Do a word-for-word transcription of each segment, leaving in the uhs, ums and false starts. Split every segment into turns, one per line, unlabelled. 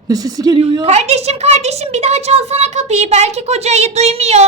Ne sesi geliyor ya?
Kardeşim kardeşim bir daha çalsana kapıyı. Belki koca ayı duymuyor.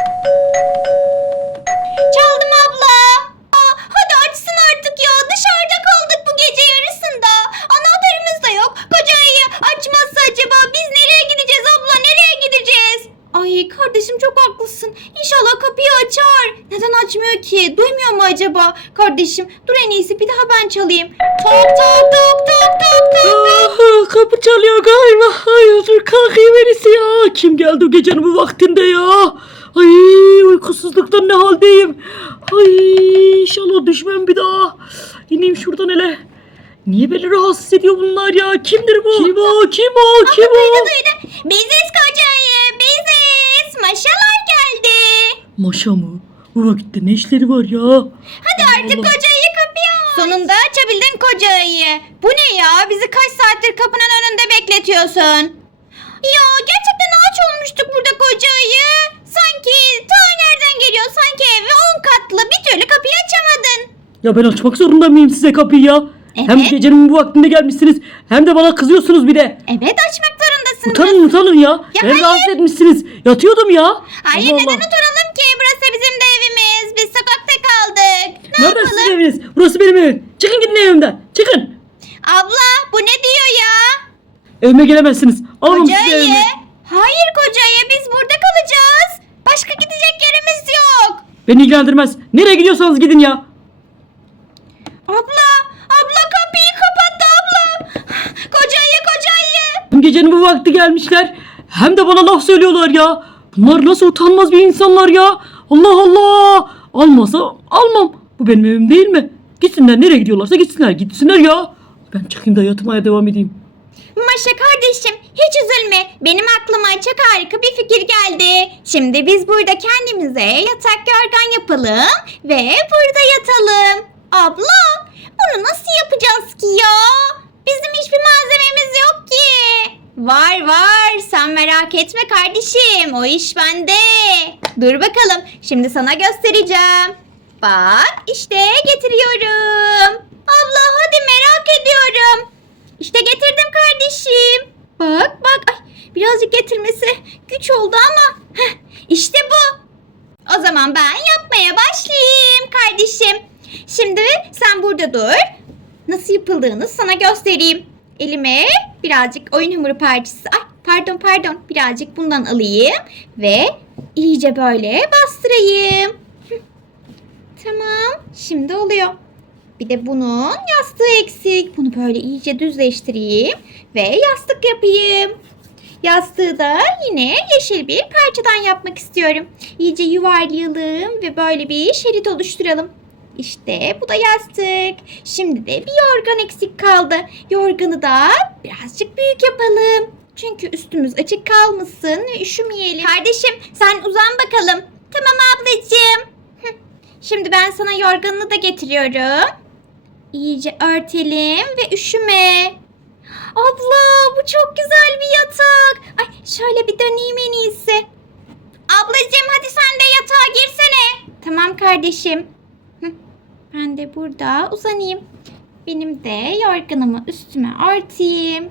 Çaldım abla. Aa, hadi açsın artık ya. Dışarıda kaldık bu gece yarısında. Anahtarımız da yok. Koca ayı açmazsa acaba biz nereye gideceğiz abla? Nereye gideceğiz? Ay kardeşim çok haklısın. İnşallah kapıyı açar. Neden açmıyor ki? Duymuyor mu acaba? Kardeşim dur en iyisi bir daha ben çalayım. Tok tok tok tok tok tok.
Aa, kapı çalıyor galiba. Ay dur kalkayım en iyisi ya. Kim geldi o gecenin bu vaktinde ya? Ay uykusuzluktan ne haldeyim. Ay inşallah düşmem bir daha. İneyim şuradan hele. Niye beni rahatsız ediyor bunlar ya? Kimdir bu? Kim o? Kim o? Kim o?
Duydu duydu. Biziz koca ayı. Biziz. Maşalar geldi.
Maşa mı? Bu vakitte ne işleri var ya?
Hadi artık
Allah.
koca ayı kapıyı aç. Sonunda açabildin koca ayı. Bu ne ya? Bizi kaç saattir kapının önünde bekletiyorsun? Ya gerçekten ağaç olmuştuk burada koca ayı. Sanki ta nereden geliyor? Sanki evi on katlı. Bir türlü kapıyı açamadın.
Ya ben açmak zorunda mıyım size kapıyı ya?
Evet.
Hem gecenin bu vaktinde gelmişsiniz hem de bana kızıyorsunuz bir de.
Evet açmak zorundasın.
Utanın utanın ya.
Ya
Beni
hayır.
rahatsız etmişsiniz. Yatıyordum ya.
Hayır
Allah
neden
Allah.
utanalım ki? Burası bizim de evimiz. Biz sokakta kaldık. Ne
Nerede
yapalım?
sizin eviniz? Burası benim evim. Çıkın gidin evimden. Çıkın.
Abla bu ne diyor ya?
Evime gelemezsiniz. Alın
Koca
sizi
ayı.
evime.
Hayır koca ayı biz burada kalacağız. Başka gidecek yerimiz yok.
Beni ilgilendirmez. Nereye gidiyorsanız gidin ya.
Abla, abla kapıyı kapattı abla. Koca ayı, koca ayı.
Hem gecenin bu vakti gelmişler. Hem de bana laf söylüyorlar ya. Bunlar nasıl utanmaz bir insanlar ya. Allah Allah. Almasa almam. Bu benim evim değil mi? Gitsinler nereye gidiyorlarsa gitsinler. Gitsinler ya. Ben çıkayım da yatmaya devam edeyim.
Maşa kardeşim hiç üzülme. Benim aklıma çok harika bir fikir geldi. Şimdi biz burada kendimize yatak yorgan yapalım ve burada yatalım. Abla bunu nasıl yapacağız ki ya? Bizim hiçbir malzememiz yok ki. Var var sen merak etme kardeşim o iş bende. Dur bakalım şimdi sana göstereceğim. Bak işte getiriyorum. Abla hadi merak ediyorum. İşte getirdim kardeşim. Bak bak ay, birazcık getirmesi güç oldu ama heh, işte bu. O zaman ben yapmaya başlayayım kardeşim. Şimdi sen burada dur. Nasıl yapıldığını sana göstereyim. Elime birazcık oyun hamuru parçası. Ay pardon pardon birazcık bundan alayım. Ve iyice böyle bastırayım. Hı. Tamam şimdi oluyor. Bir de bunun yastığı eksik. Bunu böyle iyice düzleştireyim. Ve yastık yapayım. Yastığı da yine yeşil bir parçadan yapmak istiyorum. İyice yuvarlayalım ve böyle bir şerit oluşturalım. İşte bu da yastık. Şimdi de bir yorgan eksik kaldı. Yorganı da birazcık büyük yapalım. Çünkü üstümüz açık kalmasın ve üşümeyelim. Kardeşim sen uzan bakalım. Tamam ablacığım. Hı. Şimdi ben sana yorganını da getiriyorum. İyice örtelim ve üşüme. Abla bu çok güzel bir yatak. Ay şöyle bir döneyim en iyisi. Ablacığım hadi sen de yatağa girsene. Tamam kardeşim. Hı, ben de burada uzanayım. Benim de yorganımı üstüme örteyim.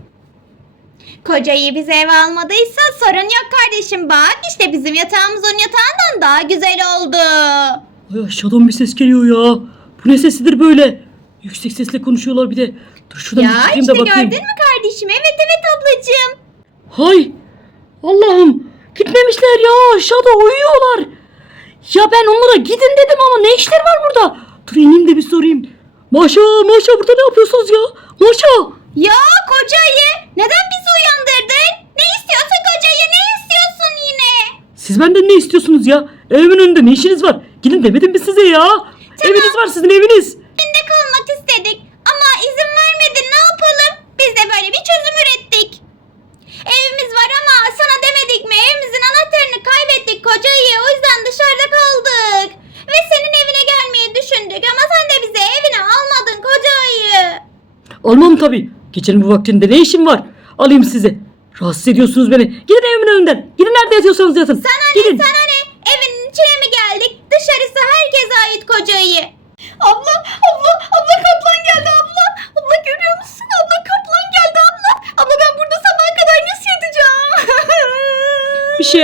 Kocayı bize ev almadıysa sorun yok kardeşim. Bak işte bizim yatağımız onun yatağından daha güzel oldu.
Ay aşağıdan bir ses geliyor ya. Bu ne sesidir böyle? Yüksek sesle konuşuyorlar bir de. Dur şuradan bir
Ya
çıkayım
işte
da bakayım.
gördün mü kardeşim? Evet evet ablacığım.
Hay! Allah'ım! Gitmemişler ya! Aşağıda uyuyorlar! Ya ben onlara gidin dedim ama ne işler var burada? Dur ineyim de bir sorayım. Maşa! Maşa burada ne yapıyorsunuz ya? Maşa!
Ya kocayı neden bizi uyandırdın? Ne istiyorsun kocayı? Ne istiyorsun yine?
Siz benden ne istiyorsunuz ya? Evimin önünde ne işiniz var? Gidin demedim mi size ya? Eviniz var sizin eviniz.
Evinde kalmak istedik ama izin vermedin. Ne yapalım? Biz de böyle bir çözüm ürettik. Evimiz var ama sana demedik mi? Evimizin anahtarını kaybettik kocayı. O yüzden dışarıda kaldık. Ve senin evine gelmeyi düşündük ama sen de bize evine almadın kocayı.
Almam tabii. Gecenin bu vaktinde ne işim var? Alayım sizi. Rahatsız ediyorsunuz beni. Gidin evimin önünden. Gidin nerede yatıyorsanız yatın.
Sana ne
Gidin.
sana ne? Evin içine mi geldik? Dışarısı herkese ait kocayı. Abla, abla, abla kaplan geldi abla. Abla görüyor musun? Abla kaplan geldi abla. Abla ben burada sabaha kadar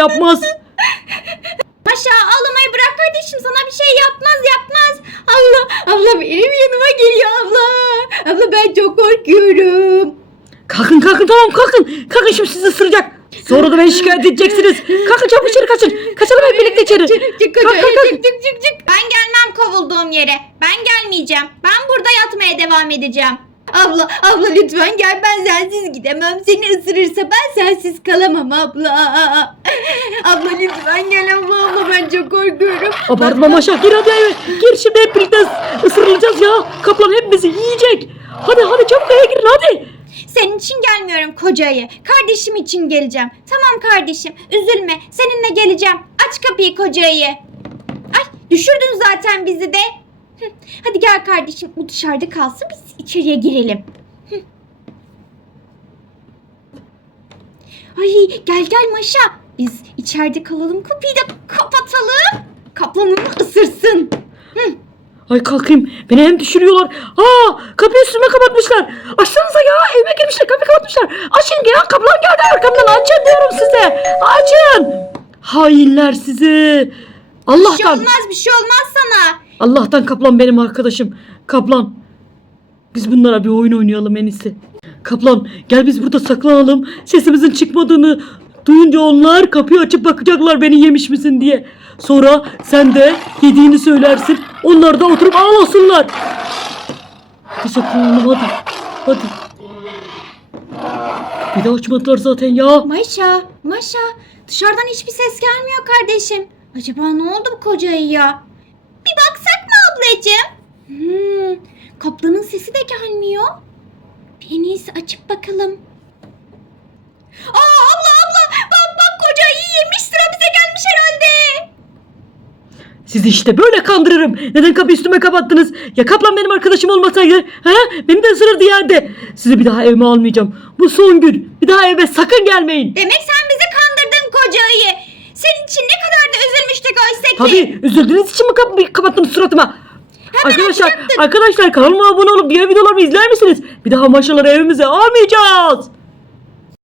yapmaz.
Maşa ağlamayı bırak kardeşim, sana bir şey yapmaz yapmaz. Allah abla benim yanıma geliyor abla. Abla ben çok korkuyorum.
Kalkın kalkın tamam kalkın. Kalkın şimdi sizi ısıracak. Sonra da beni şikayet edeceksiniz. Kalkın çabuk içeri kaçın. Kaçalım hep birlikte içeri.
Çık çık
Kalk, kalk, kalk.
çık çık çık çık. Ben gelmem kovulduğum yere. Ben gelmeyeceğim. Ben burada yatmaya devam edeceğim. Abla, abla lütfen gel, ben sensiz gidemem. Seni ısırırsa ben sensiz kalamam abla. Abla lütfen gel abla, abla ben çok korkuyorum.
Abartma Maşa gir hadi eve. Gir şimdi hep birlikte ısırılacağız ya. Kaplan hepimizi yiyecek. Hadi hadi çabuk eve girin hadi.
Senin için gelmiyorum koca ayı. Kardeşim için geleceğim. Tamam kardeşim, üzülme. Seninle geleceğim. Aç kapıyı koca ayı. Ay düşürdün zaten bizi de. Hı, hadi gel kardeşim. Bu dışarıda kalsın, biz içeriye girelim. Hı. Ay gel gel Maşa. Biz içeride kalalım. Kapıyı da kapatalım. Kaplanını ısırsın. Hı.
Ay kalkayım. Beni hem düşürüyorlar. Aa kapıyı üstüme kapatmışlar. Açsanıza ya. Evime girmişler. Kapıyı kapatmışlar. Açın ya. Kaplan geldi arkamdan. Açın diyorum size. Açın. Hainler sizi.
Bir şey
Allah'tan.
olmaz, bir şey olmaz sana.
Allah'tan Kaplan benim arkadaşım. Kaplan. Biz bunlara bir oyun oynayalım en iyisi. Kaplan gel biz burada saklanalım. Sesimizin çıkmadığını duyunca onlar kapıyı açıp bakacaklar beni yemiş misin diye. Sonra sen de yediğini söylersin. Onlar da oturup ağlasınlar. Hadi saklanalım hadi. Hadi. Bir de açmadılar zaten ya.
Maşa, Maşa, dışarıdan hiçbir ses gelmiyor kardeşim. Acaba ne oldu bu koca ayıya? Bir baksak mı ablacığım? Hmm, kaplanın sesi de gelmiyor. Bir en iyisi açıp bakalım. Aa abla abla, bak bak koca ayı yemiş, sıra bize gelmiş herhalde.
Sizi işte böyle kandırırım. Neden kapıyı üstüme kapattınız? Ya Kaplan benim arkadaşım olmasaydı, he? Beni de ısırırdı yerde. Sizi bir daha evime almayacağım. Bu son gün. Bir daha eve sakın gelmeyin.
Demek sen bizi kandırdın koca ayı. Senin için ne kadar da üzülmüştük oysa ki.
Tabii üzüldüğünüz için mi kap- kapattınız suratıma? Arkadaşlar,
açacaktık.
arkadaşlar kanalıma abone olup diğer videolarımı izler misiniz? Bir daha maşaları evimize almayacağız.